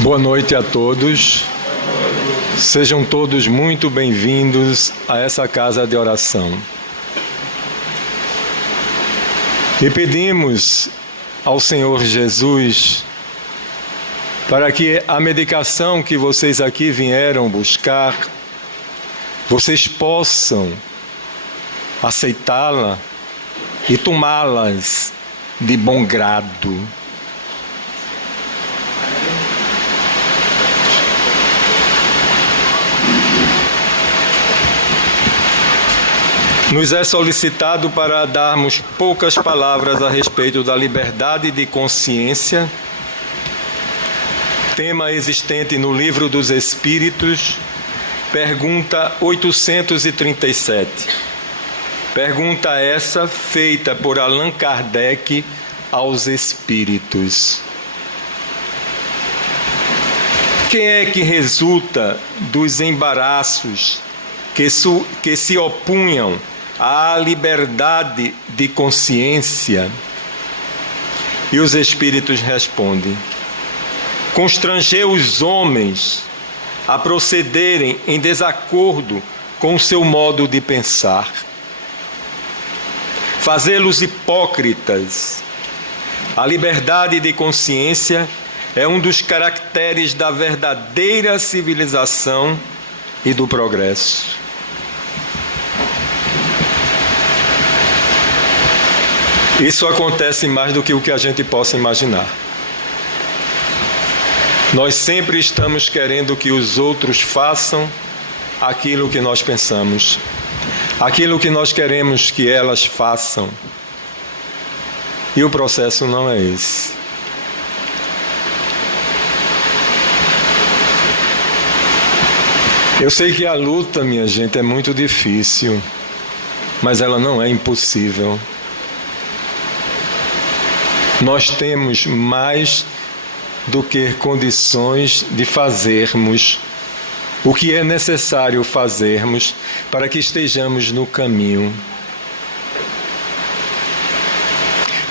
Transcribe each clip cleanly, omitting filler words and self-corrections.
Boa noite a todos. Sejam todos muito bem-vindos a essa casa de oração. E pedimos ao Senhor Jesus para que a medicação que vocês aqui vieram buscar, vocês possam aceitá-la e tomá-las de bom grado. Nos é solicitado para darmos poucas palavras a respeito da liberdade de consciência, tema existente no Livro dos Espíritos, pergunta 837. Pergunta essa feita por Allan Kardec aos Espíritos. Quem é que resulta dos embaraços que se opunham à liberdade de consciência? E os Espíritos respondem: constranger os homens a procederem em desacordo com o seu modo de pensar, fazê-los hipócritas. A liberdade de consciência é um dos caracteres da verdadeira civilização e do progresso. Isso acontece mais do que o que a gente possa imaginar. Nós sempre estamos querendo que os outros façam aquilo que nós pensamos, aquilo que nós queremos que elas façam. E o processo não é esse. Eu sei que a luta, minha gente, é muito difícil, mas ela não é impossível. Nós temos mais do que condições de fazermos o que é necessário fazermos para que estejamos no caminho.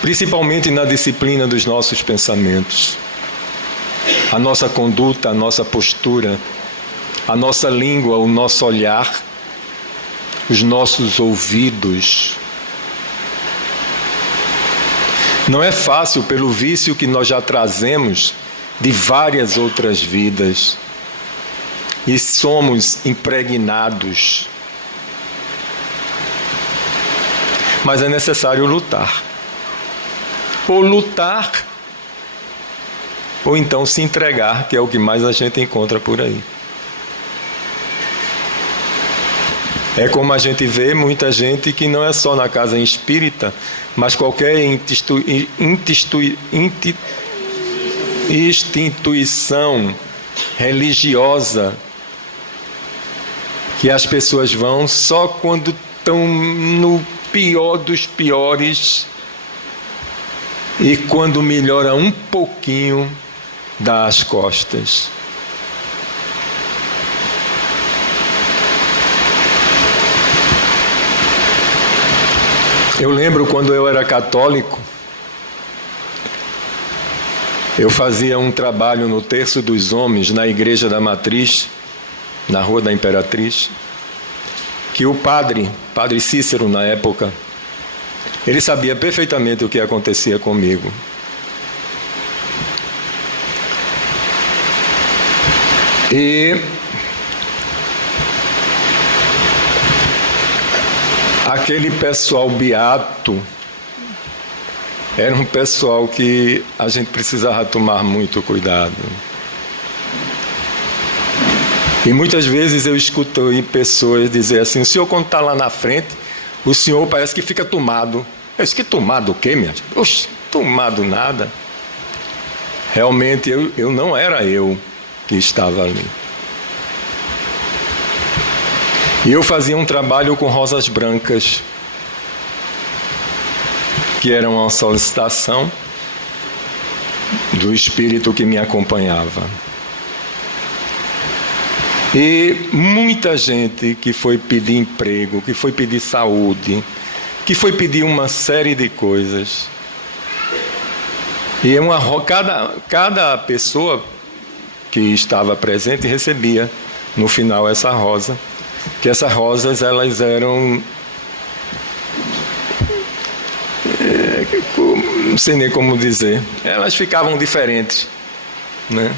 Principalmente na disciplina dos nossos pensamentos. A nossa conduta, a nossa postura, a nossa língua, o nosso olhar, os nossos ouvidos. Não é fácil pelo vício que nós já trazemos de várias outras vidas e somos impregnados. Mas é necessário lutar. Ou lutar, ou então se entregar, que é o que mais a gente encontra por aí. É como a gente vê muita gente que não é só na casa espírita, mas qualquer instituição religiosa que as pessoas vão só quando estão no pior dos piores e quando melhora um pouquinho dá as costas. Eu lembro quando eu era católico, eu fazia um trabalho no Terço dos Homens, na Igreja da Matriz, na Rua da Imperatriz, que o padre Cícero, na época, ele sabia perfeitamente o que acontecia comigo. E aquele pessoal beato era um pessoal que a gente precisava tomar muito cuidado. E muitas vezes eu escuto pessoas dizer assim: o senhor, quando está lá na frente, o senhor parece que fica tomado. Eu disse: que tomado o quê, minha gente? Oxe, tomado nada. Realmente eu não era eu que estava ali. E eu fazia um trabalho com rosas brancas, que era uma solicitação do espírito que me acompanhava. E muita gente que foi pedir emprego, que foi pedir saúde, que foi pedir uma série de coisas. E cada pessoa que estava presente recebia no final essa rosa, que essas rosas elas eram, não sei nem como dizer, elas ficavam diferentes, né?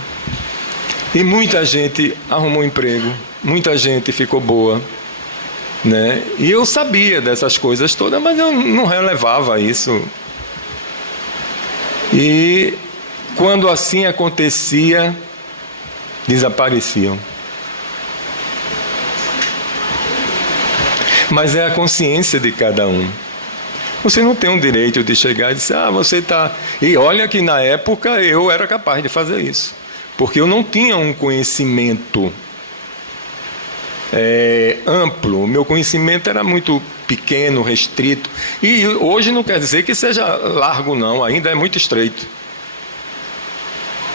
E muita gente arrumou emprego, muita gente ficou boa, né? E eu sabia dessas coisas todas, mas eu não relevava isso. E quando assim acontecia, desapareciam. Mas é a consciência de cada um. Você não tem o direito de chegar e dizer, você está... E olha que na época eu era capaz de fazer isso, porque eu não tinha um conhecimento amplo, o meu conhecimento era muito pequeno, restrito, e hoje não quer dizer que seja largo não, ainda é muito estreito,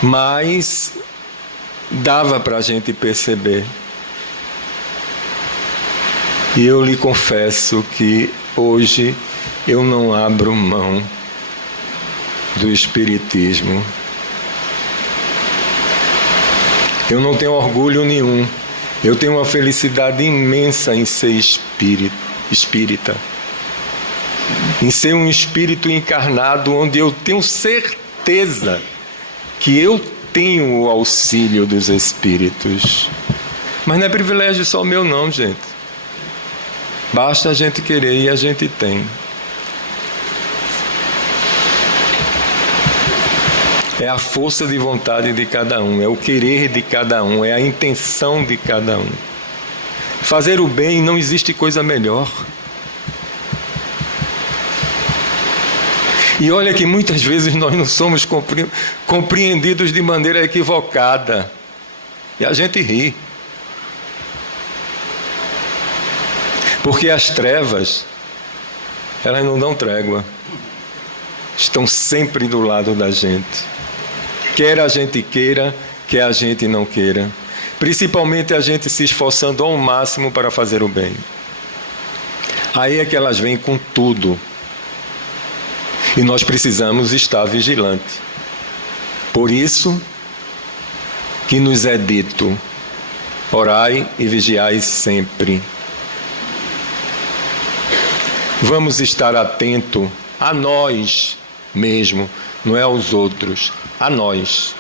mas dava para a gente perceber. E eu lhe confesso que hoje eu não abro mão do espiritismo. Eu não tenho orgulho nenhum. Eu tenho uma felicidade imensa em ser espírita. Em ser um espírito encarnado, onde eu tenho certeza que eu tenho o auxílio dos espíritos. Mas não é privilégio só meu não, gente. Basta a gente querer e a gente tem. É a força de vontade de cada um, é o querer de cada um, é a intenção de cada um. Fazer o bem, não existe coisa melhor. E olha que muitas vezes nós não somos compreendidos de maneira equivocada. E a gente ri. Porque as trevas, elas não dão trégua. Estão sempre do lado da gente. Quer a gente queira, quer a gente não queira. Principalmente a gente se esforçando ao máximo para fazer o bem. Aí é que elas vêm com tudo. E nós precisamos estar vigilantes. Por isso que nos é dito, orai e vigiai sempre. Vamos estar atentos a nós mesmo, não é aos outros, a nós.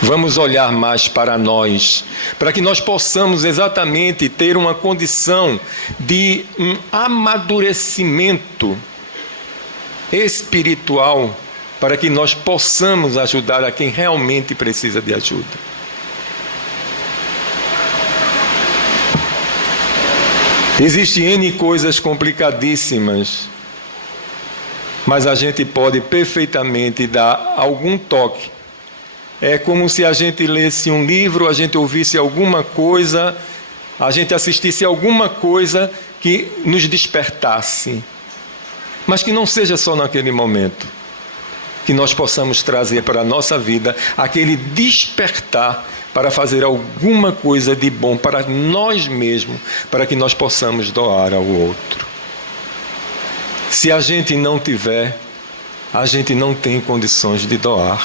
Vamos olhar mais para nós, para que nós possamos exatamente ter uma condição de um amadurecimento espiritual, para que nós possamos ajudar a quem realmente precisa de ajuda. Existem N coisas complicadíssimas, mas a gente pode perfeitamente dar algum toque. É como se a gente lesse um livro, a gente ouvisse alguma coisa, a gente assistisse alguma coisa que nos despertasse. Mas que não seja só naquele momento. Que nós possamos trazer para a nossa vida aquele despertar para fazer alguma coisa de bom para nós mesmos, para que nós possamos doar ao outro. Se a gente não tiver, a gente não tem condições de doar.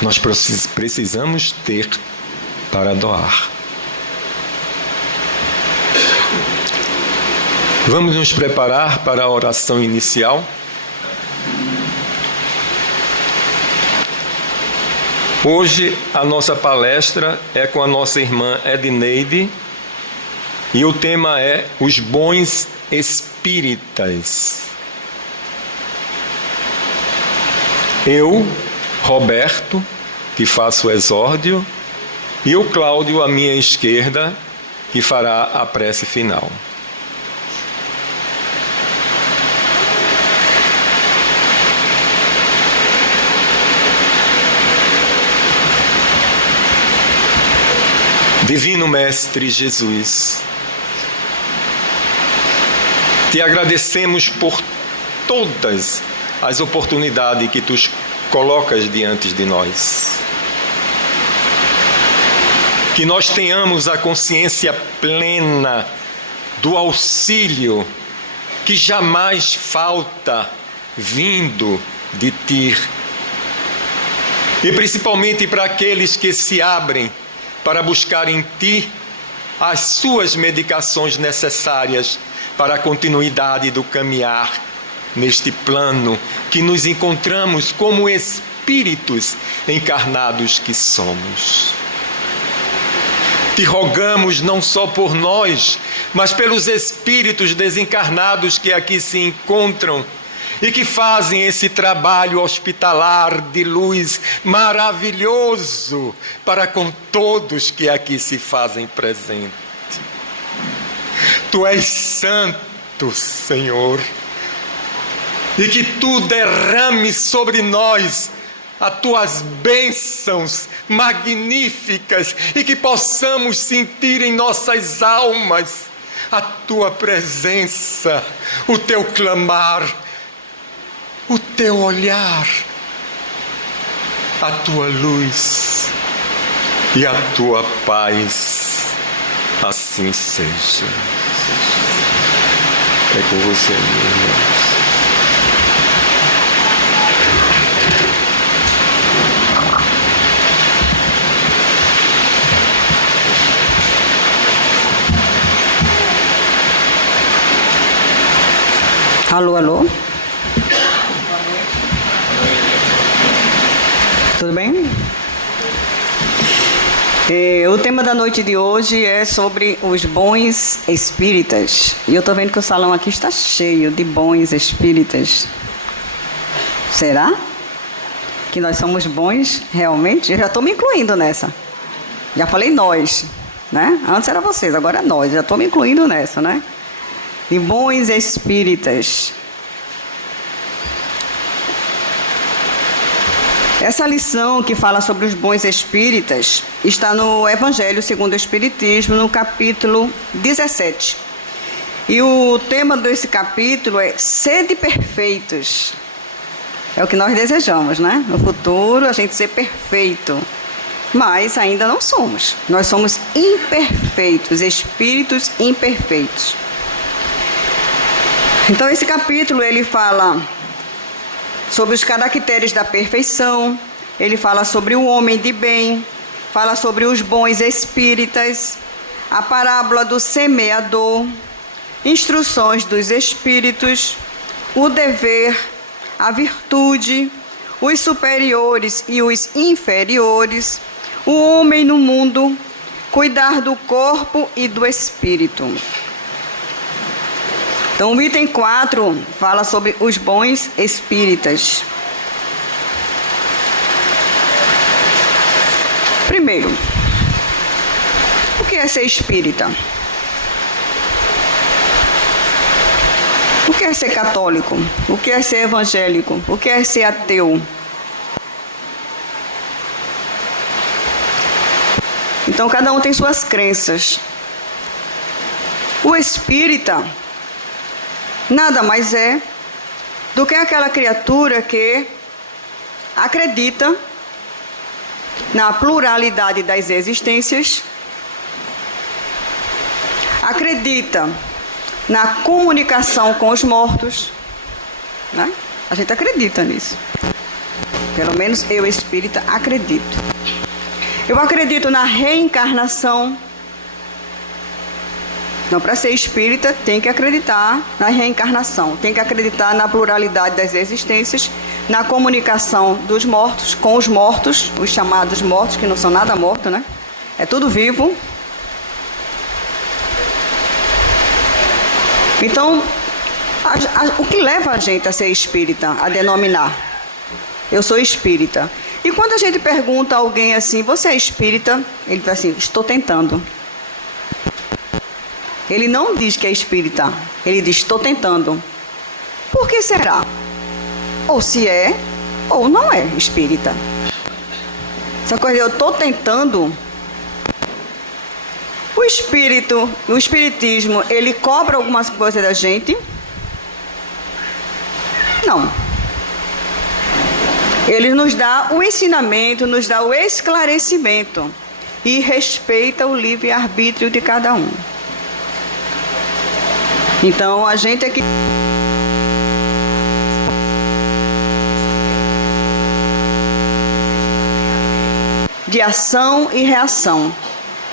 Nós precisamos ter para doar. Vamos nos preparar para a oração inicial. Hoje a nossa palestra é com a nossa irmã Edneide e o tema é os bons espíritas. Eu, Roberto, que faço o exórdio, e o Cláudio à minha esquerda, que fará a prece final. Divino Mestre Jesus, te agradecemos por todas as oportunidades que tu colocas diante de nós. Que nós tenhamos a consciência plena do auxílio que jamais falta vindo de ti. E principalmente para aqueles que se abrem para buscar em Ti as suas medicações necessárias para a continuidade do caminhar neste plano que nos encontramos como espíritos encarnados que somos. Te rogamos não só por nós, mas pelos espíritos desencarnados que aqui se encontram e que fazem esse trabalho hospitalar de luz maravilhoso para com todos que aqui se fazem presente. Tu és santo, Senhor, e que Tu derrames sobre nós as Tuas bênçãos magníficas e que possamos sentir em nossas almas a Tua presença, o Teu clamar, o Teu olhar, a Tua luz e a Tua paz. Assim seja. É com você, meu irmão. Alô, alô? Tudo bem? O tema da noite de hoje é sobre os bons espíritas. E eu estou vendo que o salão aqui está cheio de bons espíritas. Será que nós somos bons realmente? Eu já estou me incluindo nessa. Já falei nós, né? Antes era vocês, agora é nós. Já estou me incluindo nessa, né? De bons espíritas. Essa lição que fala sobre os bons espíritas está no Evangelho segundo o Espiritismo, no capítulo 17. E o tema desse capítulo é sede perfeitos. É o que nós desejamos, né? No futuro, a gente ser perfeito. Mas ainda não somos. Nós somos imperfeitos, espíritos imperfeitos. Então, esse capítulo, ele fala sobre os caracteres da perfeição, ele fala sobre o homem de bem, fala sobre os bons espíritas, a parábola do semeador, instruções dos espíritos, o dever, a virtude, os superiores e os inferiores, o homem no mundo, cuidar do corpo e do espírito. Então, o item 4 fala sobre os bons espíritas. Primeiro, o que é ser espírita? O que é ser católico? O que é ser evangélico? O que é ser ateu? Então, cada um tem suas crenças. O espírita nada mais é do que aquela criatura que acredita na pluralidade das existências, acredita na comunicação com os mortos, né? A gente acredita nisso. Pelo menos eu, espírita, acredito. Eu acredito na reencarnação. Então, para ser espírita, tem que acreditar na reencarnação, tem que acreditar na pluralidade das existências, na comunicação dos mortos com os mortos, os chamados mortos, que não são nada mortos, né? É tudo vivo. Então, o que leva a gente a ser espírita, a denominar? Eu sou espírita. E quando a gente pergunta a alguém assim, você é espírita? Ele diz assim, estou tentando. Ele não diz que é espírita, ele diz, estou tentando. Por que será? Ou se é, ou não é espírita. Essa coisa de eu estou tentando. O espiritismo, ele cobra algumas coisas da gente? Não. Ele nos dá o ensinamento, nos dá o esclarecimento e respeita o livre-arbítrio de cada um. Então, a gente é que... de ação e reação,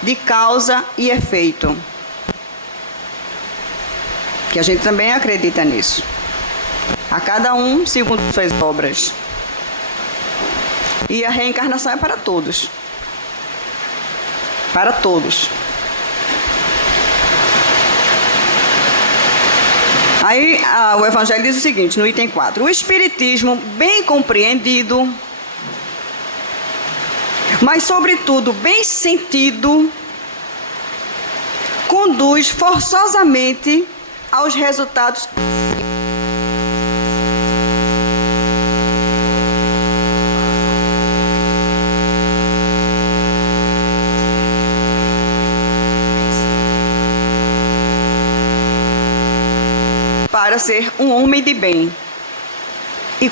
de causa e efeito. Que a gente também acredita nisso. A cada um segundo suas obras. E a reencarnação é para todos. Para todos. Aí o Evangelho diz o seguinte, no item 4. O Espiritismo, bem compreendido, mas sobretudo bem sentido, conduz forçosamente aos resultados para ser um homem de bem. E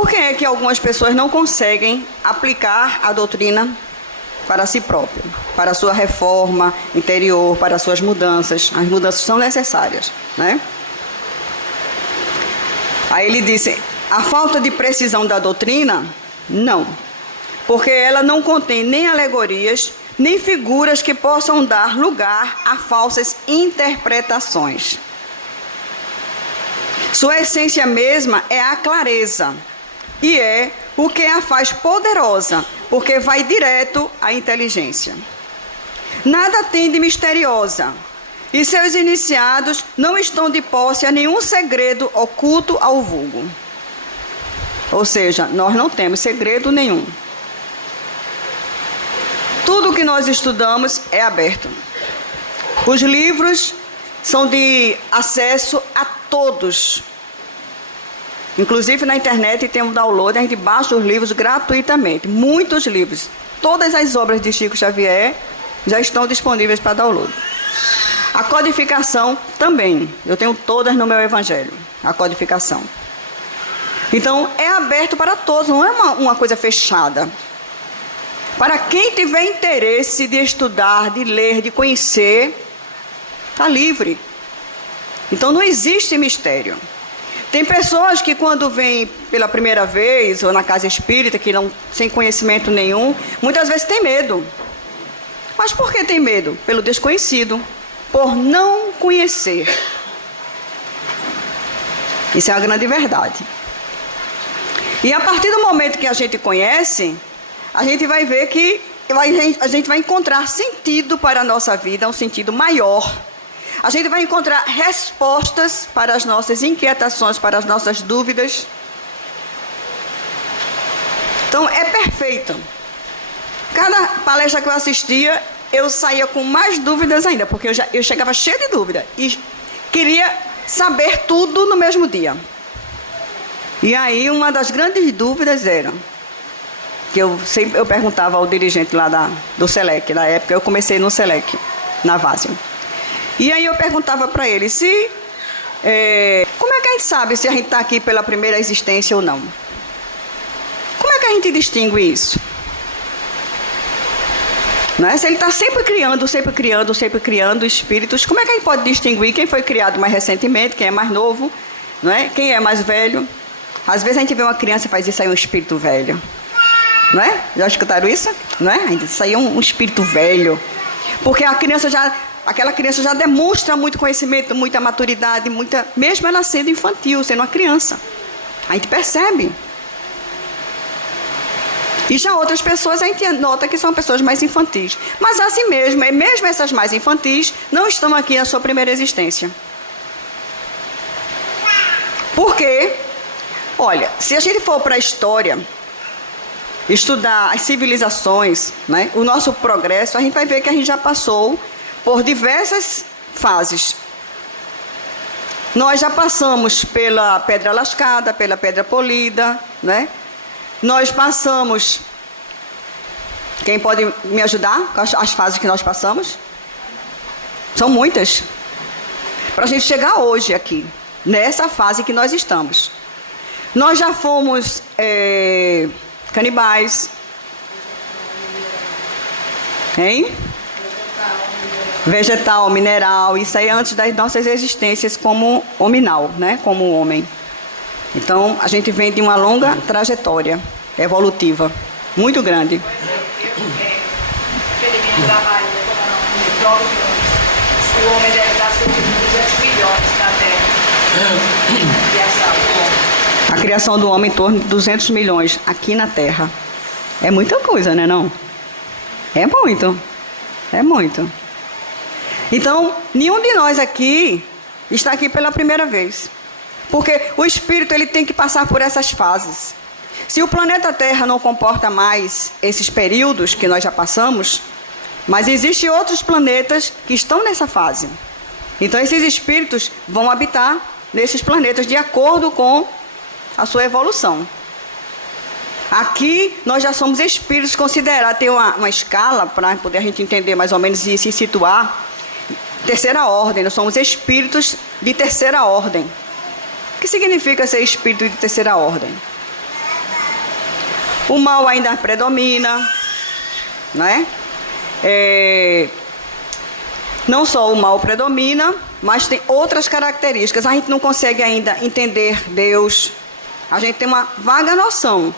Por que é que algumas pessoas não conseguem aplicar a doutrina para si próprio, para a sua reforma interior, para as suas mudanças? As mudanças são necessárias, né? Aí ele disse, a falta de precisão da doutrina, não, porque ela não contém nem alegorias, nem figuras que possam dar lugar a falsas interpretações. Sua essência mesma é a clareza, e é o que a faz poderosa, porque vai direto à inteligência. Nada tem de misteriosa, e seus iniciados não estão de posse a nenhum segredo oculto ao vulgo. Ou seja, nós não temos segredo nenhum. Tudo que nós estudamos é aberto. Os livros são de acesso a todos. Inclusive na internet tem um download, a gente baixa os livros gratuitamente. Muitos livros. Todas as obras de Chico Xavier já estão disponíveis para download. A codificação também. Eu tenho todas no meu evangelho. A codificação. Então é aberto para todos, não é uma coisa fechada. Para quem tiver interesse de estudar, de ler, de conhecer, está livre. Então não existe mistério. Tem pessoas que quando vêm pela primeira vez, ou na casa espírita, que não, sem conhecimento nenhum, muitas vezes tem medo. Mas por que tem medo? Pelo desconhecido. Por não conhecer. Isso é uma grande verdade. E a partir do momento que a gente conhece, a gente vai ver que a gente vai encontrar sentido para a nossa vida, um sentido maior. A gente vai encontrar respostas para as nossas inquietações, para as nossas dúvidas. Então, é perfeito. Cada palestra que eu assistia, eu saía com mais dúvidas ainda, porque eu chegava cheia de dúvida e queria saber tudo no mesmo dia. E aí, uma das grandes dúvidas era, que eu perguntava ao dirigente lá do SELEC, na época eu comecei no SELEC, na Vásio. E aí eu perguntava para ele como é que a gente sabe se a gente está aqui pela primeira existência ou não? Como é que a gente distingue isso? Não é? Se ele está sempre criando espíritos, como é que a gente pode distinguir quem foi criado mais recentemente, quem é mais novo, não é? Quem é mais velho? Às vezes a gente vê uma criança e faz isso aí um espírito velho. Não é? Já escutaram isso? Não é? Isso aí é um espírito velho. Porque aquela criança já demonstra muito conhecimento, muita maturidade, mesmo ela sendo infantil, sendo uma criança. A gente percebe. E já outras pessoas a gente nota que são pessoas mais infantis. Mas assim mesmo essas mais infantis não estão aqui na sua primeira existência. Por quê? Olha, se a gente for para a história, estudar as civilizações, né, o nosso progresso, a gente vai ver que a gente já passou por diversas fases. Nós já passamos pela pedra lascada, pela pedra polida, né? Nós passamos... Quem pode me ajudar com as fases que nós passamos? São muitas. Para a gente chegar hoje aqui, nessa fase que nós estamos. Nós já fomos canibais. Hein? Vegetal, mineral. Isso aí antes das nossas existências como hominal, né? Como homem. Então, a gente vem de uma longa trajetória evolutiva, muito grande. O homem deve estar sobre 200 milhões na Terra. A criação do homem em torno de 200 milhões aqui na Terra. É muita coisa, né, não? É muito. É muito. Então, nenhum de nós aqui está aqui pela primeira vez. Porque o espírito ele tem que passar por essas fases. Se o planeta Terra não comporta mais esses períodos que nós já passamos, mas existem outros planetas que estão nessa fase. Então esses espíritos vão habitar nesses planetas de acordo com a sua evolução. Aqui nós já somos espíritos considerados, tem uma escala para poder a gente entender mais ou menos e se situar. Terceira ordem, nós somos espíritos de terceira ordem. O que significa ser espírito de terceira ordem? O mal ainda predomina, não é? Não só o mal predomina, mas tem outras características. A gente não consegue ainda entender Deus. A gente tem uma vaga noção,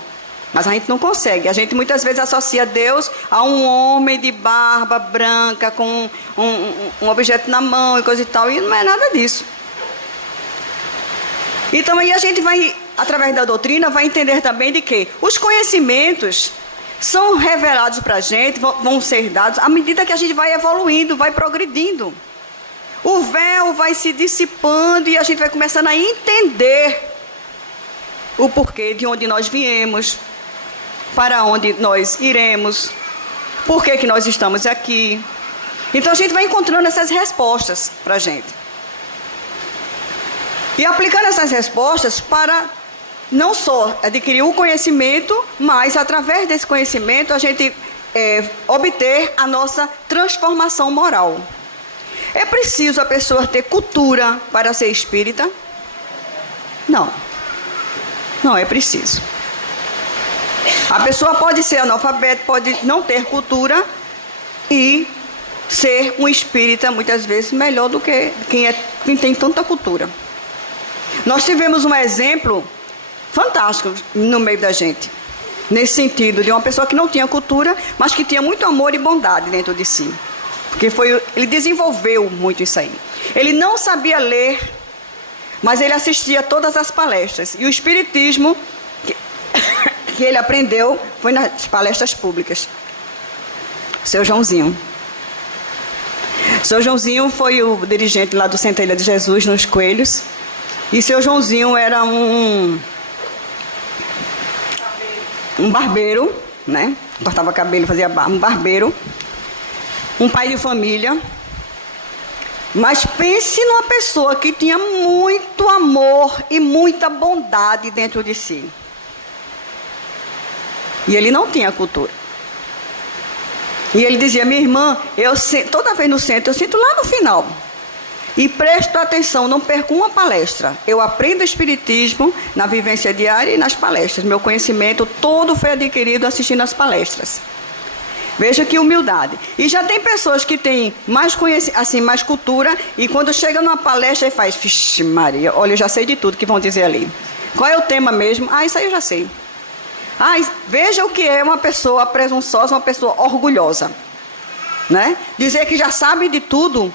mas a gente não consegue. A gente muitas vezes associa Deus a um homem de barba branca, com um objeto na mão e coisa e tal, e não é nada disso. Então aí a gente vai, através da doutrina, vai entender também de que os conhecimentos são revelados para a gente, vão ser dados à medida que a gente vai evoluindo, vai progredindo. O véu vai se dissipando e a gente vai começando a entender o porquê de onde nós viemos, para onde nós iremos, por que nós estamos aqui. Então a gente vai encontrando essas respostas para a gente. E aplicando essas respostas para não só adquirir o conhecimento, mas através desse conhecimento a gente obter a nossa transformação moral. É preciso a pessoa ter cultura para ser espírita? Não. Não é preciso. A pessoa pode ser analfabeta, pode não ter cultura e ser um espírita muitas vezes melhor do que quem tem tanta cultura. Nós tivemos um exemplo fantástico no meio da gente, nesse sentido, de uma pessoa que não tinha cultura, mas que tinha muito amor e bondade dentro de si. Porque ele desenvolveu muito isso aí. Ele não sabia ler, mas ele assistia todas as palestras. E o espiritismo que ele aprendeu foi nas palestras públicas. Seu Joãozinho. Seu Joãozinho foi o dirigente lá do Centelha de Jesus, nos Coelhos. E seu Joãozinho era um barbeiro, né? Cortava cabelo, fazia um barbeiro. Um pai de família. Mas pense numa pessoa que tinha muito amor e muita bondade dentro de si. E ele não tinha cultura. E ele dizia: minha irmã, toda vez no centro, eu sinto lá no final. E presto atenção, não perco uma palestra. Eu aprendo espiritismo na vivência diária e nas palestras. Meu conhecimento todo foi adquirido assistindo às palestras. Veja que humildade. E já tem pessoas que têm mais mais cultura, e quando chega numa palestra e faz: vixe Maria, olha, eu já sei de tudo que vão dizer ali. Qual é o tema mesmo? Isso aí eu já sei. Veja o que é uma pessoa presunçosa, uma pessoa orgulhosa, né? Dizer que já sabe de tudo.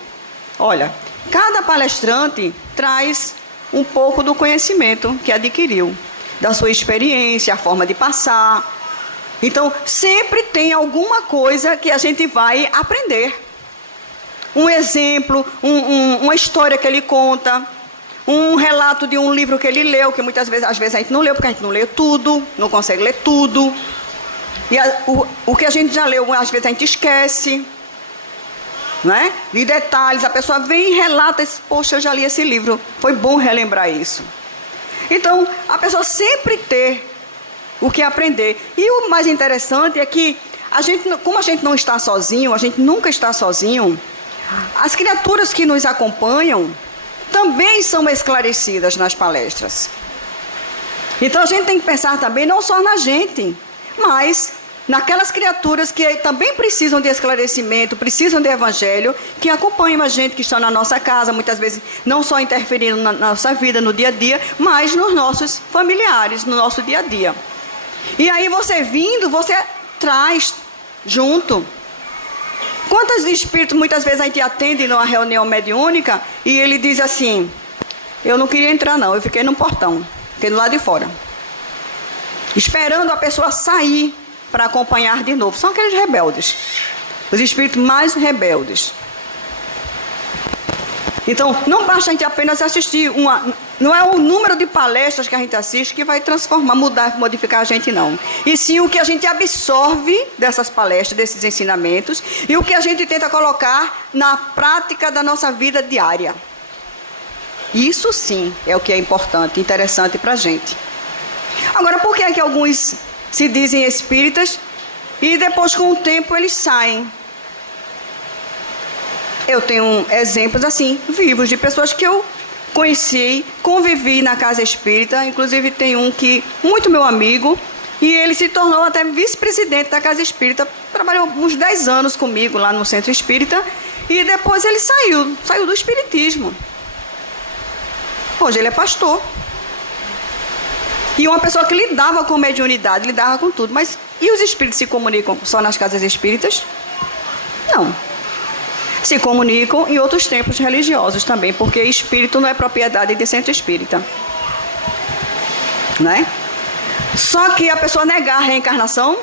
Olha, cada palestrante traz um pouco do conhecimento que adquiriu, da sua experiência, a forma de passar. Então, sempre tem alguma coisa que a gente vai aprender. Um exemplo, uma história que ele conta, um relato de um livro que ele leu, que às vezes a gente não leu, porque a gente não lê tudo, não consegue ler tudo. E o que a gente já leu, às vezes a gente esquece, né? De detalhes, a pessoa vem e relata: poxa, eu já li esse livro, foi bom relembrar isso. Então, a pessoa sempre ter o que aprender. E o mais interessante é que como a gente não está sozinho, a gente nunca está sozinho, as criaturas que nos acompanham também são esclarecidas nas palestras. Então a gente tem que pensar também não só na gente, mas naquelas criaturas que também precisam de esclarecimento, precisam de evangelho, que acompanham a gente, que estão na nossa casa, muitas vezes não só interferindo na nossa vida, no dia a dia, mas nos nossos familiares, no nosso dia a dia. E aí você traz junto. Quantos espíritos muitas vezes a gente atende numa reunião mediúnica e ele diz assim: eu não queria entrar não, eu fiquei no portão, fiquei do lado de fora, esperando a pessoa sair para acompanhar de novo. São aqueles rebeldes, os espíritos mais rebeldes. Então, não basta a gente apenas assistir não é o número de palestras que a gente assiste que vai transformar, modificar a gente, não. E sim o que a gente absorve dessas palestras, desses ensinamentos, e o que a gente tenta colocar na prática da nossa vida diária. Isso sim é o que é importante, interessante para a gente. Agora, por que é que alguns se dizem espíritas e depois, com o tempo, eles saem? Eu tenho exemplos assim, vivos, de pessoas que eu conheci, convivi na casa espírita. Inclusive tem um que, muito meu amigo, E ele se tornou até vice-presidente da Casa Espírita, trabalhou uns 10 anos comigo lá no Centro Espírita, e depois ele saiu do espiritismo. Hoje ele é pastor. E uma pessoa que lidava com mediunidade, lidava com tudo. Mas e os espíritos se comunicam só nas casas espíritas? Não. Se comunicam em outros templos religiosos também, porque espírito não é propriedade de Centro Espírita. Né? Só que a pessoa negar a reencarnação.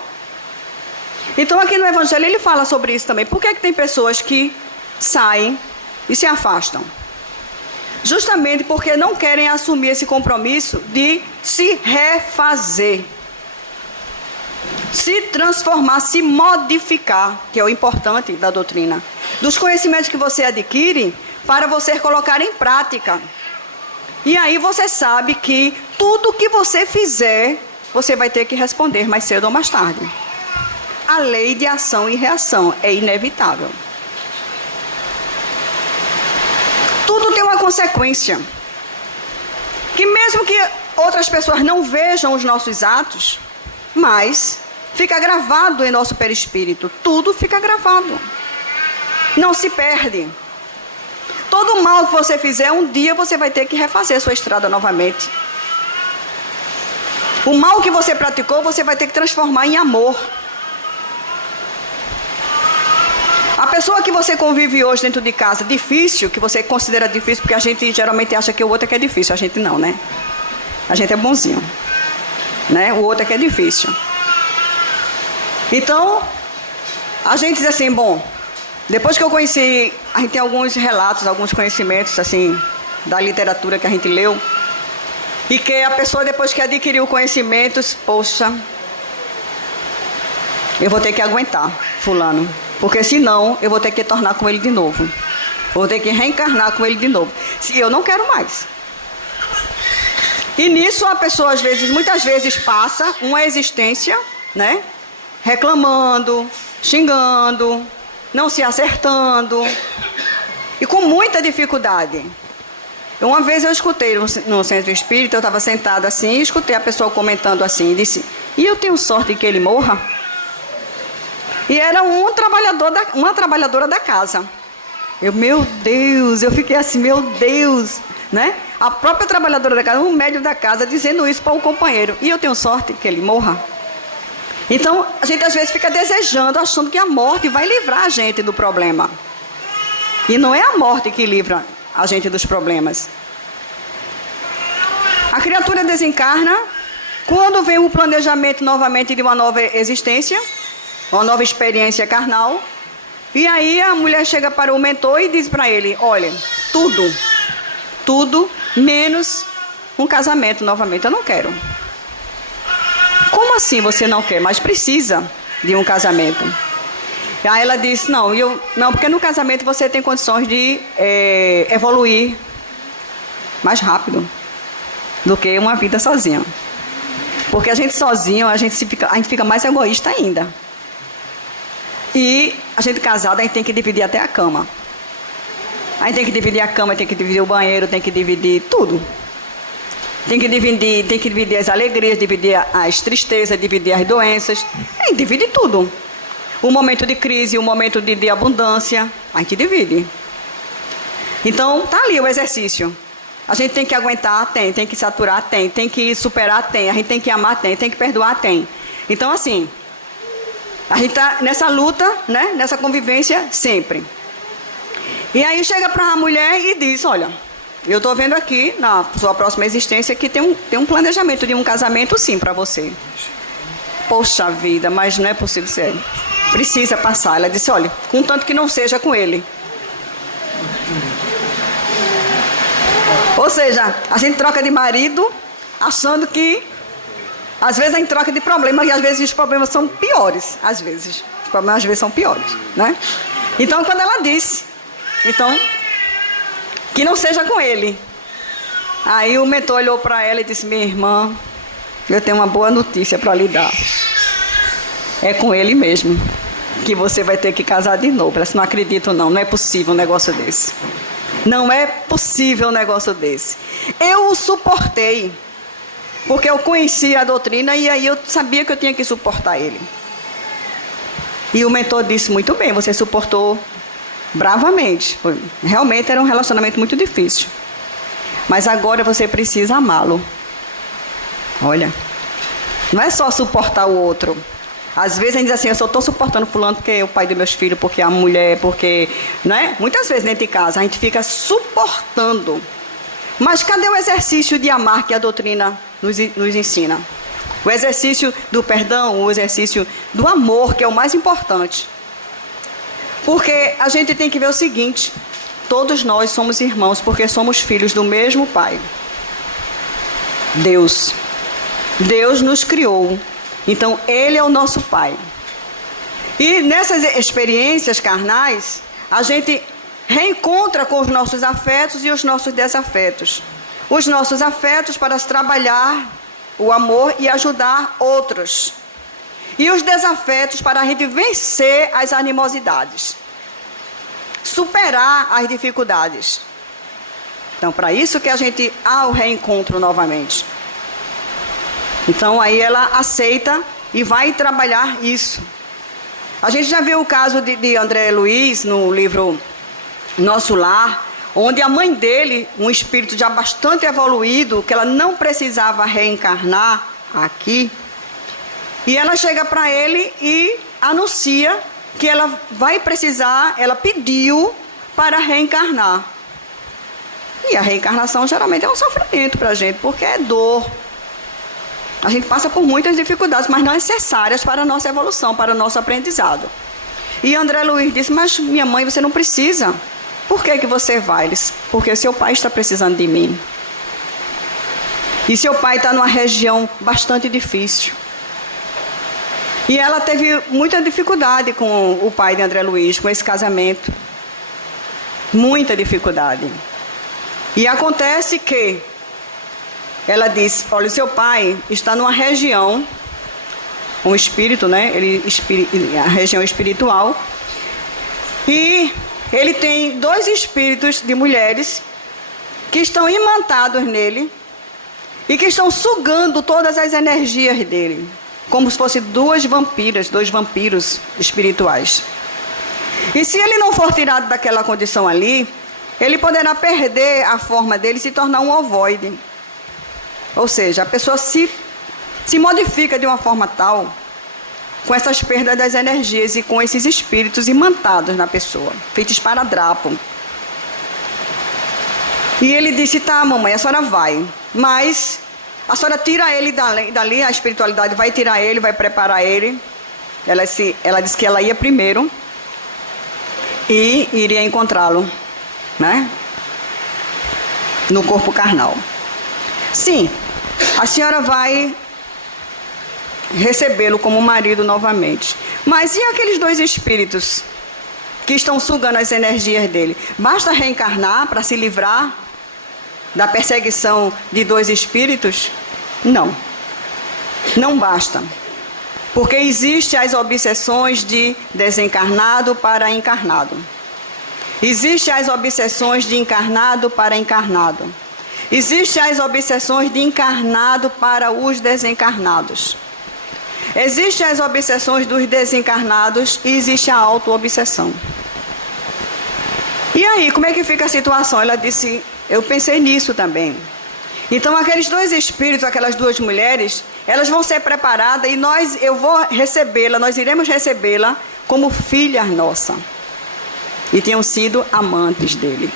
Então aqui no Evangelho ele fala sobre isso também. Por que tem pessoas que saem e se afastam? Justamente porque não querem assumir esse compromisso de se refazer, se transformar, se modificar, que é o importante da doutrina. Dos conhecimentos que você adquire para você colocar em prática. E aí você sabe que tudo que você fizer, você vai ter que responder mais cedo ou mais tarde. A lei de ação e reação é inevitável. Tudo tem uma consequência. Que mesmo que outras pessoas não vejam os nossos atos, mas fica gravado em nosso perispírito. Tudo fica gravado. Não se perde. Todo mal que você fizer, um dia você vai ter que refazer a sua estrada novamente. O mal que você praticou, você vai ter que transformar em amor. A pessoa que você convive hoje dentro de casa, difícil, que você considera difícil, porque a gente geralmente acha que o outro é que é difícil, a gente não, né? A gente é bonzinho, né? O outro é que é difícil. Então, a gente diz assim, bom, depois que eu conheci, a gente tem alguns relatos, alguns conhecimentos, assim, da literatura que a gente leu, e que a pessoa, depois que adquiriu conhecimentos, poxa, eu vou ter que aguentar fulano, porque senão eu vou ter que tornar com ele de novo. Vou ter que reencarnar com ele de novo. Se eu não quero mais. E nisso a pessoa, às vezes, muitas vezes passa uma existência, né? Reclamando, xingando, não se acertando. E com muita dificuldade. Uma vez eu escutei no Centro Espírita, eu estava sentada assim, e escutei a pessoa comentando assim, e disse, e eu tenho sorte que ele morra? E era uma trabalhadora da casa. Meu Deus, eu fiquei assim, meu Deus, né? A própria trabalhadora da casa, um médium da casa, dizendo isso para um companheiro. E eu tenho sorte que ele morra? Então, a gente às vezes fica desejando, achando que a morte vai livrar a gente do problema. E não é a morte que livra a gente dos problemas. A criatura desencarna quando vem o planejamento novamente de uma nova existência, uma nova experiência carnal. E aí a mulher chega para o mentor e diz para ele, olha, tudo menos um casamento novamente, eu não quero. Como assim você não quer? Mas precisa de um casamento. E aí ela disse, não, porque no casamento você tem condições de evoluir mais rápido do que uma vida sozinha. Porque a gente sozinho, a gente fica mais egoísta ainda. E a gente casada, a gente tem que dividir até a cama. A gente tem que dividir a cama, tem que dividir o banheiro, tem que dividir tudo. Tem que dividir as alegrias, dividir as tristezas, dividir as doenças. A gente divide tudo. O momento de crise, o momento de abundância, a gente divide. Então, tá ali o exercício. A gente tem que aguentar, tem que saturar, tem que superar, a gente tem que amar, tem que perdoar, tem. Então, assim, a gente está nessa luta, né? Nessa convivência sempre. E aí chega para a mulher e diz, olha, eu estou vendo aqui na sua próxima existência que tem um planejamento de um casamento sim para você. Poxa vida, mas não é possível ser. Precisa passar. Ela disse, olha, contanto que não seja com ele. Ou seja, a gente troca de marido achando que às vezes a gente troca de problema e às vezes os problemas são piores. Às vezes. Os problemas às vezes são piores, né? Então, quando ela disse, que não seja com ele. Aí o mentor olhou para ela e disse, minha irmã, eu tenho uma boa notícia para lhe dar. É com ele mesmo que você vai ter que casar de novo. Ela disse, não acredito não é possível um negócio desse. Não é possível um negócio desse. Eu o suportei porque eu conhecia a doutrina e aí eu sabia que eu tinha que suportar ele. E o mentor disse, muito bem, você suportou bravamente. Realmente era um relacionamento muito difícil. Mas agora você precisa amá-lo. Olha, não é só suportar o outro. Às vezes a gente diz assim, eu só estou suportando fulano porque é o pai dos meus filhos, porque é a mulher, porque... Né? Muitas vezes dentro de casa a gente fica suportando. Mas cadê o exercício de amar que a doutrina nos ensina? O exercício do perdão, o exercício do amor, que é o mais importante. Porque a gente tem que ver o seguinte, todos nós somos irmãos, porque somos filhos do mesmo Pai. Deus. Deus nos criou. Então, Ele é o nosso Pai. E nessas experiências carnais, a gente reencontra com os nossos afetos e os nossos desafetos. Os nossos afetos para trabalhar o amor e ajudar outros. E os desafetos para a gente vencer as animosidades. Superar as dificuldades. Então, para isso que a gente há o reencontro novamente. Então, aí ela aceita e vai trabalhar isso. A gente já viu o caso de André Luiz no livro Nosso Lar, onde a mãe dele, um espírito já bastante evoluído, que ela não precisava reencarnar aqui, e ela chega para ele e anuncia que ela vai precisar, ela pediu para reencarnar. E a reencarnação geralmente é um sofrimento para a gente, porque é dor. A gente passa por muitas dificuldades, mas não necessárias para a nossa evolução, para o nosso aprendizado. E André Luiz disse, mas minha mãe, você não precisa. Por que você vai? Ele disse, porque seu pai está precisando de mim. E seu pai está numa região bastante difícil. E ela teve muita dificuldade com o pai de André Luiz, com esse casamento. Muita dificuldade. E acontece que ela disse, olha, seu pai está numa região, um espírito, né? A região espiritual. E ele tem 2 espíritos de mulheres que estão imantados nele e que estão sugando todas as energias dele, como se fossem 2 vampiras, 2 vampiros espirituais. E se ele não for tirado daquela condição ali, ele poderá perder a forma dele e se tornar um ovoide. Ou seja, a pessoa se modifica de uma forma tal, com essas perdas das energias e com esses espíritos imantados na pessoa, feitos esparadrapo. E ele disse, tá, mamãe, a senhora vai, mas a senhora tira ele dali, a espiritualidade vai tirar ele, vai preparar ele. Ela disse que ela ia primeiro e iria encontrá-lo, né? No corpo carnal. Sim, a senhora vai recebê-lo como marido novamente. Mas e aqueles 2 espíritos que estão sugando as energias dele? Basta reencarnar para se livrar da perseguição de 2 espíritos? Não. Não basta. Porque existem as obsessões de desencarnado para encarnado. Existem as obsessões de encarnado para encarnado. Existem as obsessões de encarnado para os desencarnados. Existem as obsessões dos desencarnados e existe a auto-obsessão. E aí, como é que fica a situação? Ela disse, eu pensei nisso também. Então, aqueles 2 espíritos, aquelas 2 mulheres, elas vão ser preparadas e eu vou recebê-la, nós iremos recebê-la como filha nossa. E tinham sido amantes dele.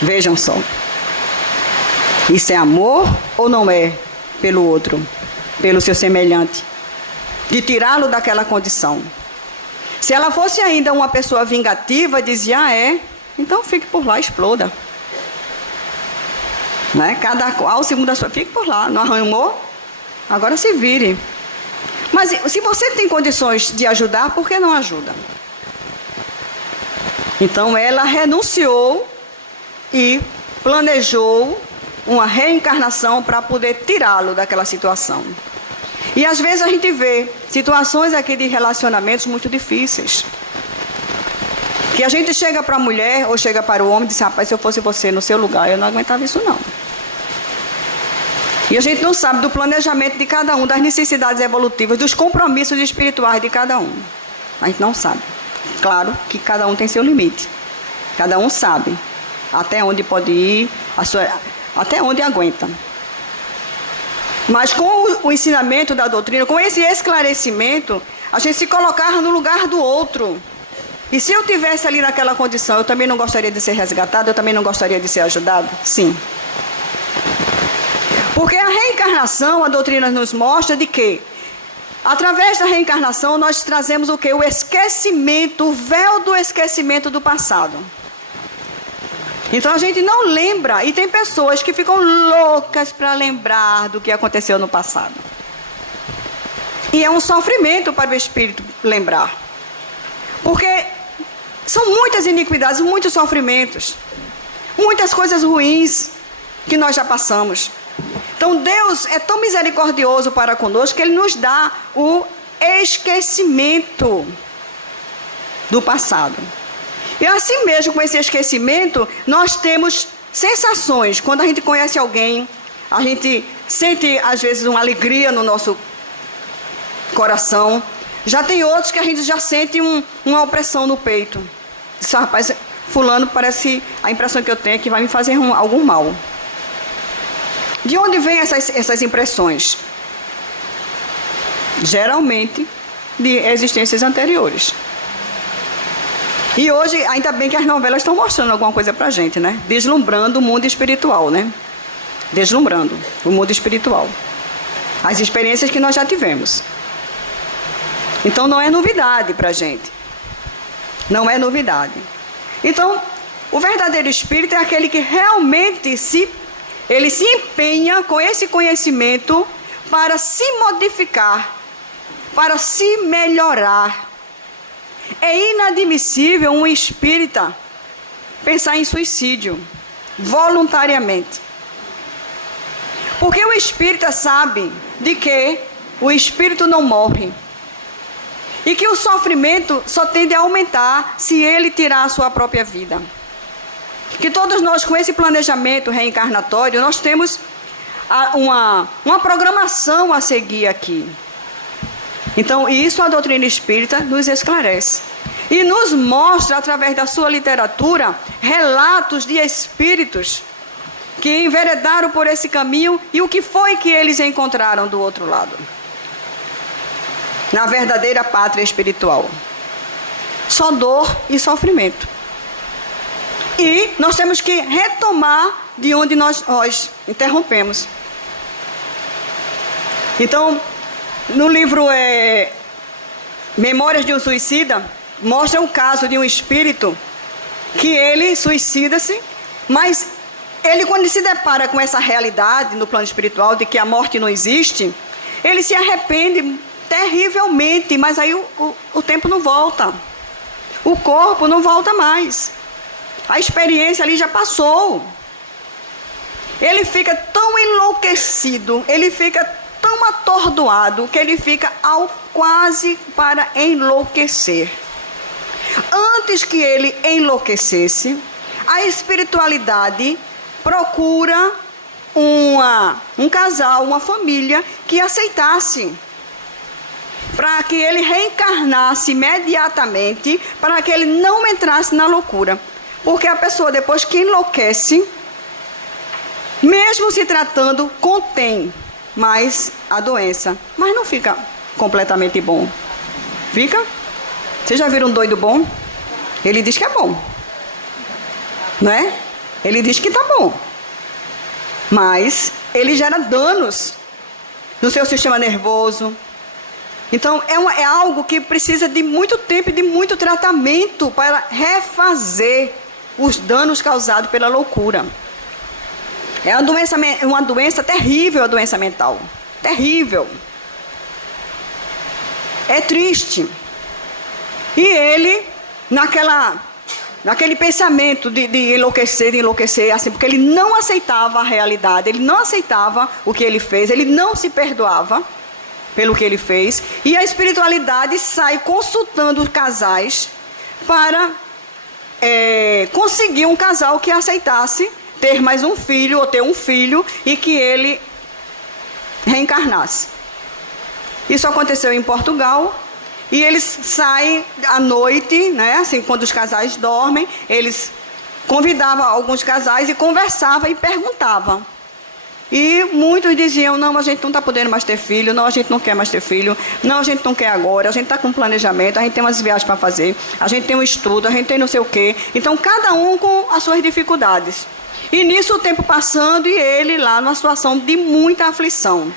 Vejam só. Isso é amor ou não é pelo outro, pelo seu semelhante? De tirá-lo daquela condição. Se ela fosse ainda uma pessoa vingativa, dizia, então fique por lá, exploda. Né? Cada qual, segundo a sua, fique por lá, não arranhou? Agora se vire. Mas se você tem condições de ajudar, por que não ajuda? Então ela renunciou e planejou uma reencarnação para poder tirá-lo daquela situação. E às vezes a gente vê situações aqui de relacionamentos muito difíceis. Que a gente chega para a mulher ou chega para o homem e diz, rapaz, se eu fosse você no seu lugar, eu não aguentava isso não. E a gente não sabe do planejamento de cada um, das necessidades evolutivas, dos compromissos espirituais de cada um. A gente não sabe. Claro que cada um tem seu limite. Cada um sabe até onde pode ir, até onde aguenta. Mas com o ensinamento da doutrina, com esse esclarecimento, a gente se colocava no lugar do outro. E se eu tivesse ali naquela condição, eu também não gostaria de ser resgatado, eu também não gostaria de ser ajudado? Sim. Porque a reencarnação, a doutrina nos mostra de que, através da reencarnação, nós trazemos o quê? O esquecimento, o véu do esquecimento do passado. Então a gente não lembra, e tem pessoas que ficam loucas para lembrar do que aconteceu no passado. E é um sofrimento para o espírito lembrar. Porque são muitas iniquidades, muitos sofrimentos, muitas coisas ruins que nós já passamos. Então Deus é tão misericordioso para conosco que Ele nos dá o esquecimento do passado. E assim mesmo, com esse esquecimento, nós temos sensações. Quando a gente conhece alguém, a gente sente às vezes uma alegria no nosso coração. Já tem outros que a gente já sente uma opressão no peito. Diz, rapaz, fulano parece, a impressão que eu tenho é que vai me fazer algum mal. De onde vêm essas impressões? Geralmente de existências anteriores. E hoje, ainda bem que as novelas estão mostrando alguma coisa pra gente, né? Deslumbrando o mundo espiritual, né? Deslumbrando o mundo espiritual. As experiências que nós já tivemos. Então não é novidade pra gente. Não é novidade. Então, o verdadeiro espírito é aquele que realmente ele se empenha com esse conhecimento para se modificar, para se melhorar. É inadmissível um espírita pensar em suicídio voluntariamente. Porque o espírita sabe de que o espírito não morre. E que o sofrimento só tende a aumentar se ele tirar a sua própria vida. Que todos nós, com esse planejamento reencarnatório, nós temos uma programação a seguir aqui. Então, isso a doutrina espírita nos esclarece. E nos mostra, através da sua literatura, relatos de espíritos que enveredaram por esse caminho e o que foi que eles encontraram do outro lado. Na verdadeira pátria espiritual. Só dor e sofrimento. E nós temos que retomar de onde nós interrompemos. Então, no livro Memórias de um Suicida, mostra o caso de um espírito que ele suicida-se, mas ele, quando ele se depara com essa realidade no plano espiritual de que a morte não existe, ele se arrepende terrivelmente, mas aí o tempo não volta. O corpo não volta mais. A experiência ali já passou. Ele fica tão enlouquecido, ele fica tão atordoado, que ele fica quase para enlouquecer. Antes que ele enlouquecesse, a espiritualidade procura um casal, uma família que aceitasse, para que ele reencarnasse imediatamente, para que ele não entrasse na loucura. Porque a pessoa, depois que enlouquece, mesmo se tratando, contém mais a doença, mas não fica completamente bom. Fica? Vocês já viram um doido bom? Ele diz que é bom, não é? Ele diz que está bom, mas ele gera danos no seu sistema nervoso. Então é algo que precisa de muito tempo e de muito tratamento para refazer os danos causados pela loucura. É uma doença terrível, a doença mental. Terrível. É triste. E ele, naquele pensamento de enlouquecer, assim, porque ele não aceitava a realidade, ele não aceitava o que ele fez, ele não se perdoava pelo que ele fez. E a espiritualidade sai consultando os casais para conseguir um casal que aceitasse ter mais um filho ou ter um filho e que ele reencarnasse. Isso aconteceu em Portugal, e eles saem à noite, né, assim, quando os casais dormem, eles convidavam alguns casais e conversavam e perguntavam. E muitos diziam, não, a gente não está podendo mais ter filho, não, a gente não quer mais ter filho, não, a gente não quer agora, a gente está com planejamento, a gente tem umas viagens para fazer, a gente tem um estudo, a gente tem não sei o quê. Então, cada um com as suas dificuldades. E nisso o tempo passando e ele lá numa situação de muita aflição.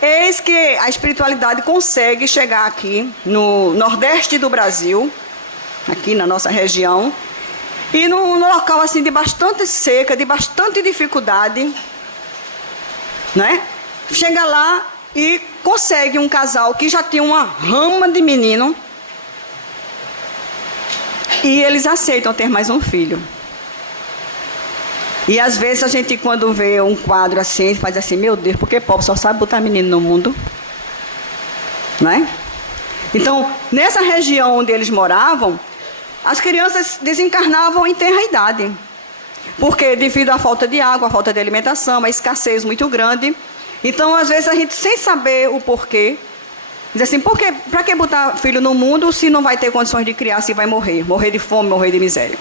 Eis que a espiritualidade consegue chegar aqui no nordeste do Brasil, aqui na nossa região, e num local assim de bastante seca, de bastante dificuldade, né? Chega lá e consegue um casal que já tinha uma rama de menino, e eles aceitam ter mais um filho. E às vezes a gente, quando vê um quadro assim, faz assim, meu Deus, porque pobre só sabe botar menino no mundo, né? Então, nessa região onde eles moravam, as crianças desencarnavam em tenra idade. Porque devido à falta de água, à falta de alimentação, a escassez muito grande. Então, às vezes, a gente, sem saber o porquê, diz assim, para que botar filho no mundo se não vai ter condições de criar, se vai morrer? Morrer de fome, morrer de miséria.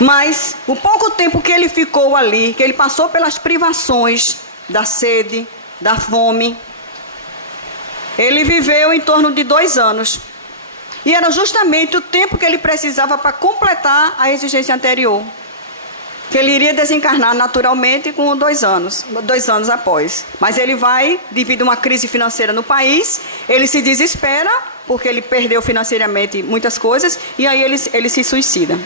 Mas, o pouco tempo que ele ficou ali, que ele passou pelas privações da sede, da fome, ele viveu em torno de 2 anos. E era justamente o tempo que ele precisava para completar a exigência anterior. Que ele iria desencarnar naturalmente com 2 anos após. Mas ele vai, devido a uma crise financeira no país, ele se desespera, porque ele perdeu financeiramente muitas coisas, e aí ele se suicida.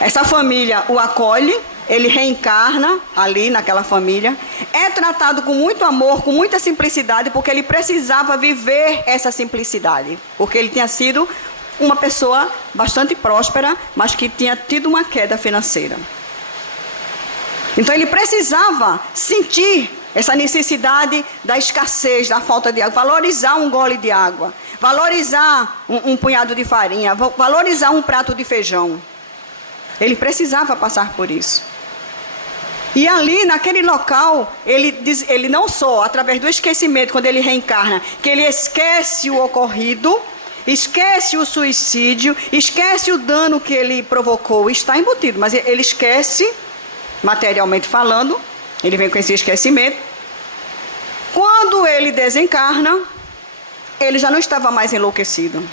Essa família o acolhe, ele reencarna ali naquela família, é tratado com muito amor, com muita simplicidade, porque ele precisava viver essa simplicidade, porque ele tinha sido uma pessoa bastante próspera, mas que tinha tido uma queda financeira. Então ele precisava sentir essa necessidade da escassez, da falta de água, valorizar um gole de água, valorizar um punhado de farinha, valorizar um prato de feijão. Ele precisava passar por isso. E ali, naquele local, ele não só, através do esquecimento, quando ele reencarna, que ele esquece o ocorrido, esquece o suicídio, esquece o dano que ele provocou, está embutido, mas ele esquece, materialmente falando, ele vem com esse esquecimento. Quando ele desencarna, ele já não estava mais enlouquecido.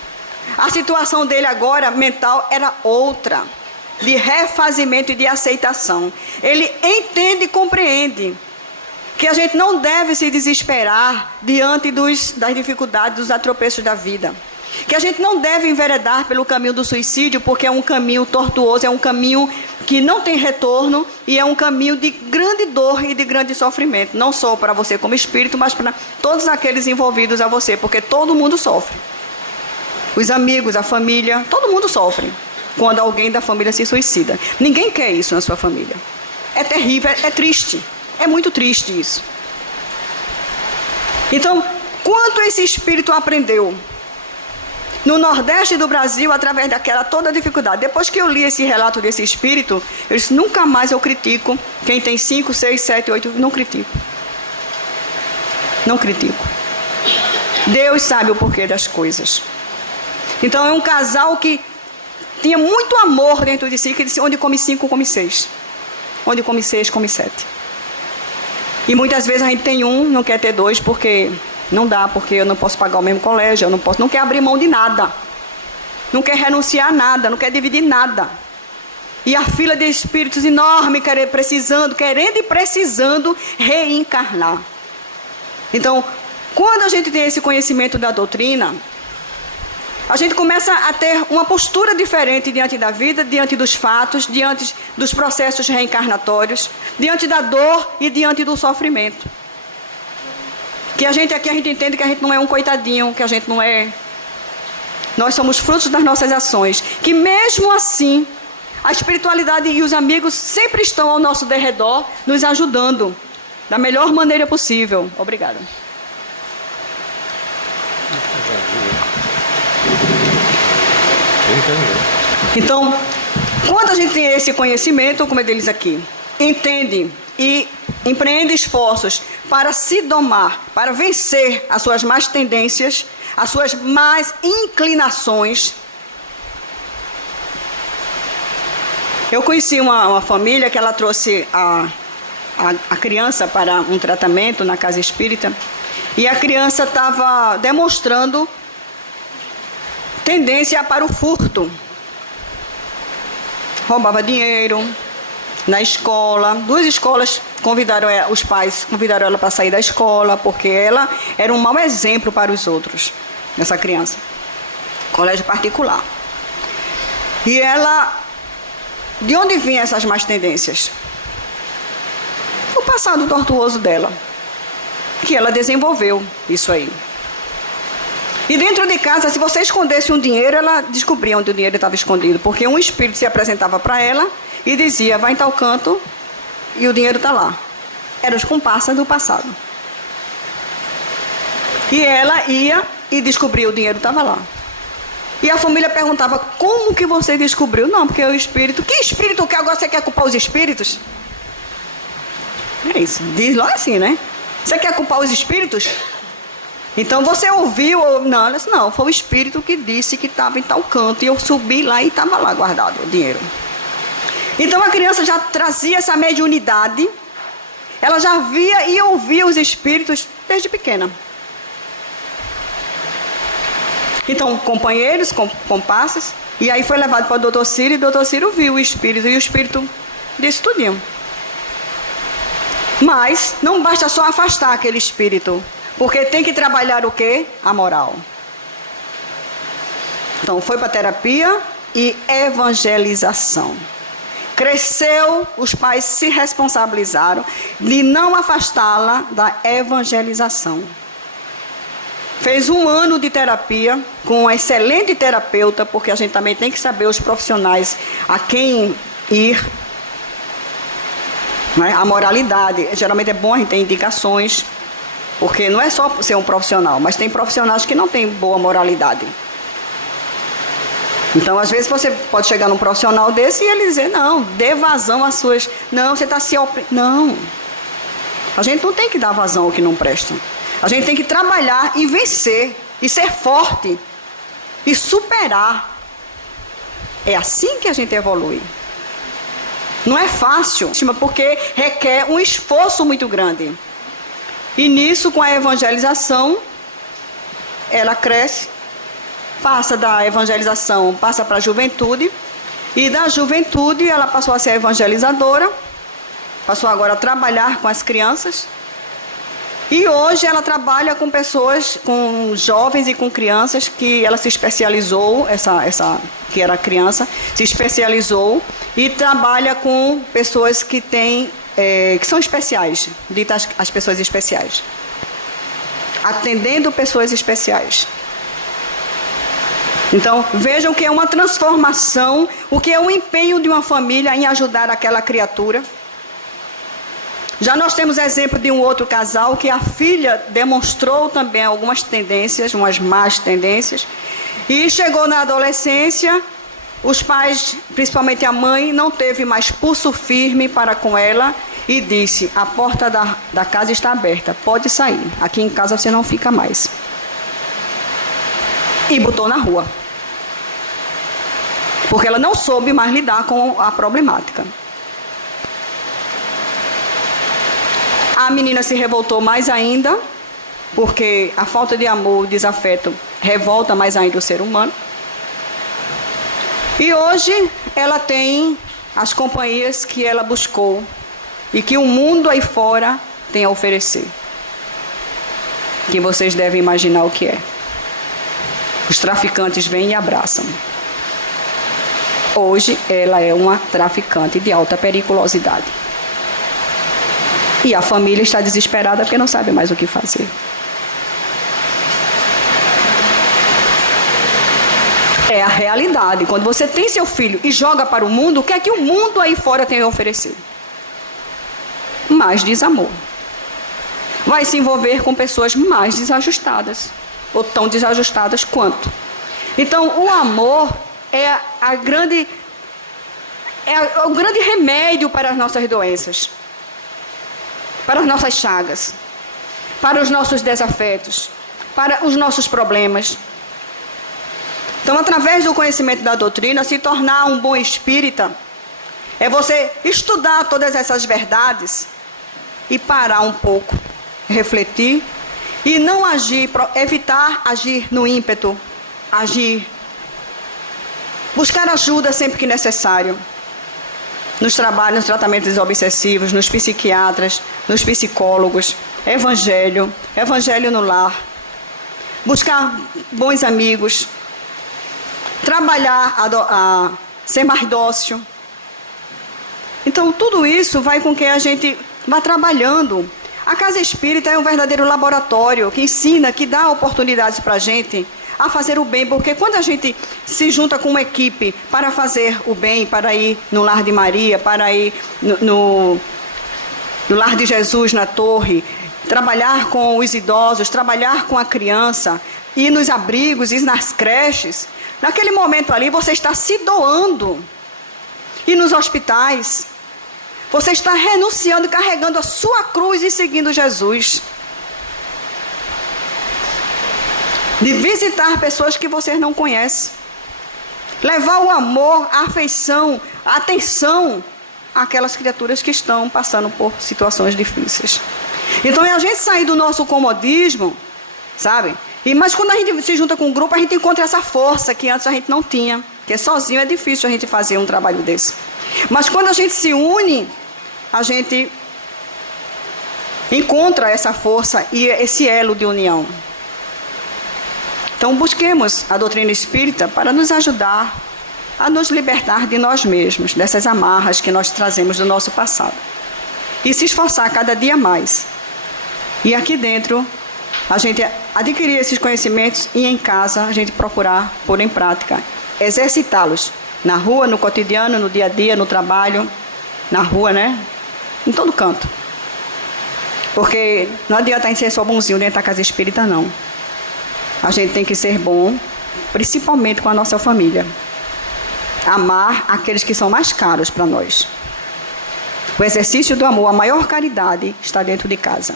A situação dele agora, mental, era outra, de refazimento e de aceitação. Ele entende e compreende que a gente não deve se desesperar diante das dificuldades, dos atropeços da vida. Que a gente não deve enveredar pelo caminho do suicídio, porque é um caminho tortuoso, é um caminho que não tem retorno e é um caminho de grande dor e de grande sofrimento. Não só para você como espírito, mas para todos aqueles envolvidos a você, porque todo mundo sofre. Os amigos, a família, todo mundo sofre quando alguém da família se suicida. Ninguém quer isso na sua família. É terrível, é triste. É muito triste isso. Então, quanto esse espírito aprendeu no Nordeste do Brasil, através daquela toda dificuldade. Depois que eu li esse relato desse espírito, eu disse, nunca mais eu critico quem tem 5, 6, 7, 8, não critico. Não critico. Deus sabe o porquê das coisas. Então, é um casal que tinha muito amor dentro de si, que disse, onde come 5, come 6. Onde come 6, come 7. E muitas vezes a gente tem um, não quer ter 2, porque não dá, porque eu não posso pagar o mesmo colégio, não quer abrir mão de nada. Não quer renunciar a nada, não quer dividir nada. E a fila de espíritos enorme, querendo e precisando reencarnar. Então, quando a gente tem esse conhecimento da doutrina, a gente começa a ter uma postura diferente diante da vida, diante dos fatos, diante dos processos reencarnatórios, diante da dor e diante do sofrimento. Que a gente entende que a gente não é um coitadinho, que a gente não é... Nós somos frutos das nossas ações. Que mesmo assim, a espiritualidade e os amigos sempre estão ao nosso derredor, nos ajudando da melhor maneira possível. Obrigada. Então, quando a gente tem esse conhecimento, como é deles aqui, entende e empreende esforços para se domar, para vencer as suas más tendências, as suas más inclinações. Eu conheci uma família que ela trouxe a criança para um tratamento na casa espírita, e a criança estava demonstrando tendência para o furto. Roubava dinheiro na escola. 2 escolas os pais convidaram ela para sair da escola, porque ela era um mau exemplo para os outros, essa criança. Colégio particular. E ela, de onde vinham essas más tendências? O passado tortuoso dela, que ela desenvolveu isso aí. E dentro de casa, se você escondesse um dinheiro, ela descobria onde o dinheiro estava escondido, porque um espírito se apresentava para ela e dizia, vai em tal canto e o dinheiro está lá. Eram os comparsas do passado. E ela ia e descobria o dinheiro estava lá. E a família perguntava, como que você descobriu? Não, porque o espírito... Que espírito que agora você quer culpar os espíritos? É isso, diz lá assim, né? Você quer culpar os espíritos? Então você ouviu... Não, ela disse, não, foi o espírito que disse que estava em tal canto. E eu subi lá e estava lá guardado o dinheiro. Então a criança já trazia essa mediunidade. Ela já via e ouvia os espíritos desde pequena. Então, companheiros, comparsas. E aí foi levado para o doutor Ciro. E o doutor Ciro viu o espírito. E o espírito disse tudinho. Mas não basta só afastar aquele espírito. Porque tem que trabalhar o quê? A moral. Então, foi para terapia e evangelização. Cresceu, os pais se responsabilizaram de não afastá-la da evangelização. Fez 1 ano de terapia com uma excelente terapeuta, porque a gente também tem que saber os profissionais a quem ir. Né? A moralidade, geralmente é bom a gente ter indicações, porque não é só ser um profissional, mas tem profissionais que não têm boa moralidade. Então, às vezes, você pode chegar num profissional desse e ele dizer, não, dê vazão às suas... Não, você está se... Não. A gente não tem que dar vazão ao que não presta. A gente tem que trabalhar e vencer, e ser forte, e superar. É assim que a gente evolui. Não é fácil, porque requer um esforço muito grande. E nisso, com a evangelização, ela cresce, passa da evangelização, passa para a juventude, e da juventude ela passou a ser evangelizadora, passou agora a trabalhar com as crianças, e hoje ela trabalha com pessoas, com jovens e com crianças, que ela se especializou, essa que era criança, se especializou e trabalha com pessoas que têm, que são especiais, ditas as pessoas especiais, atendendo pessoas especiais. Então, vejam que é uma transformação, o que é o empenho de uma família em ajudar aquela criatura. Já nós temos exemplo de um outro casal que a filha demonstrou também algumas tendências, umas más tendências, e chegou na adolescência, os pais, principalmente a mãe, não teve mais pulso firme para com ela e disse, a porta da casa está aberta, pode sair, aqui em casa você não fica mais. E botou na rua. Porque ela não soube mais lidar com a problemática. A menina se revoltou mais ainda, porque a falta de amor, o desafeto, revolta mais ainda o ser humano. E hoje ela tem as companhias que ela buscou e que o mundo aí fora tem a oferecer. Que vocês devem imaginar o que é. Os traficantes vêm e abraçam. Hoje ela é uma traficante de alta periculosidade. E a família está desesperada porque não sabe mais o que fazer. É a realidade. Quando você tem seu filho e joga para o mundo, o que é que o mundo aí fora tem a oferecer? Mais desamor. Vai se envolver com pessoas mais desajustadas, ou tão desajustadas quanto. Então, o amor é o grande remédio para as nossas doenças. para as nossas chagas, para os nossos desafetos, para os nossos problemas. Então, através do conhecimento da doutrina, se tornar um bom espírita é você estudar todas essas verdades e parar um pouco, refletir e não agir, evitar agir no ímpeto, agir, buscar ajuda sempre que necessário. Nos trabalhos, nos tratamentos obsessivos, nos psiquiatras, nos psicólogos, evangelho no lar, buscar bons amigos, trabalhar a ser mais dócil. Então, tudo isso vai com que a gente vá trabalhando. A Casa Espírita é um verdadeiro laboratório que ensina, que dá oportunidades para a gente a fazer o bem, porque quando a gente se junta com uma equipe para fazer o bem, para ir no Lar de Maria, para ir no Lar de Jesus, na Torre, trabalhar com os idosos, trabalhar com a criança, ir nos abrigos, ir nas creches, naquele momento ali você está se doando. E nos hospitais, você está renunciando, carregando a sua cruz e seguindo Jesus. De visitar pessoas que você não conhece. Levar o amor, a afeição, a atenção àquelas criaturas que estão passando por situações difíceis. Então é a gente sair do nosso comodismo, sabe? Mas quando a gente se junta com um grupo, a gente encontra essa força que antes a gente não tinha. Porque sozinho é difícil a gente fazer um trabalho desse. Mas quando a gente se une, a gente encontra essa força e esse elo de união. Então busquemos a doutrina espírita para nos ajudar a nos libertar de nós mesmos, dessas amarras que nós trazemos do nosso passado. E se esforçar cada dia mais. E aqui dentro, a gente adquirir esses conhecimentos e em casa a gente procurar pôr em prática, exercitá-los na rua, no cotidiano, no dia a dia, no trabalho, na rua, né? Em todo canto. Porque não adianta a gente ser só bonzinho dentro da casa espírita, não. A gente tem que ser bom, principalmente com a nossa família. Amar aqueles que são mais caros para nós. O exercício do amor, a maior caridade, está dentro de casa.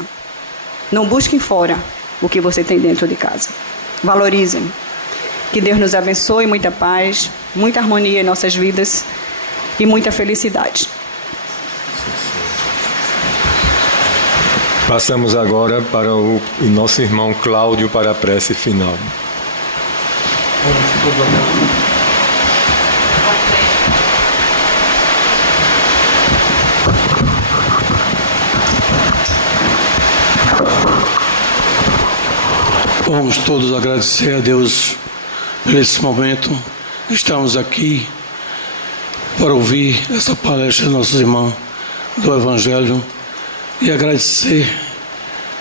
Não busquem fora o que você tem dentro de casa. Valorizem. Que Deus nos abençoe, muita paz, muita harmonia em nossas vidas e muita felicidade. Passamos agora para o nosso irmão Cláudio para a prece final. Vamos todos agradecer a Deus por esse momento. Estamos aqui para ouvir essa palestra de nossos irmãos do Evangelho e agradecer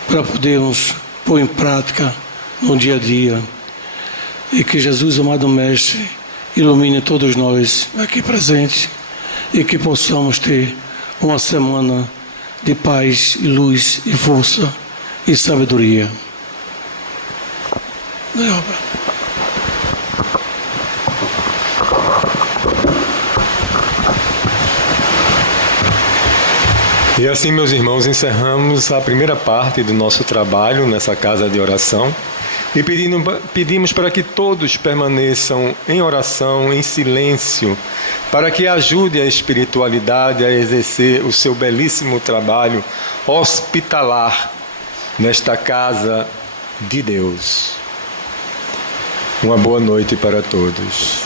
para podermos pôr em prática no dia a dia e que Jesus, amado Mestre, ilumine todos nós aqui presentes e que possamos ter uma semana de paz e luz e força e sabedoria. E assim, meus irmãos, encerramos a primeira parte do nosso trabalho nessa casa de oração e pedimos para que todos permaneçam em oração, em silêncio, para que ajude a espiritualidade a exercer o seu belíssimo trabalho hospitalar nesta casa de Deus. Uma boa noite para todos.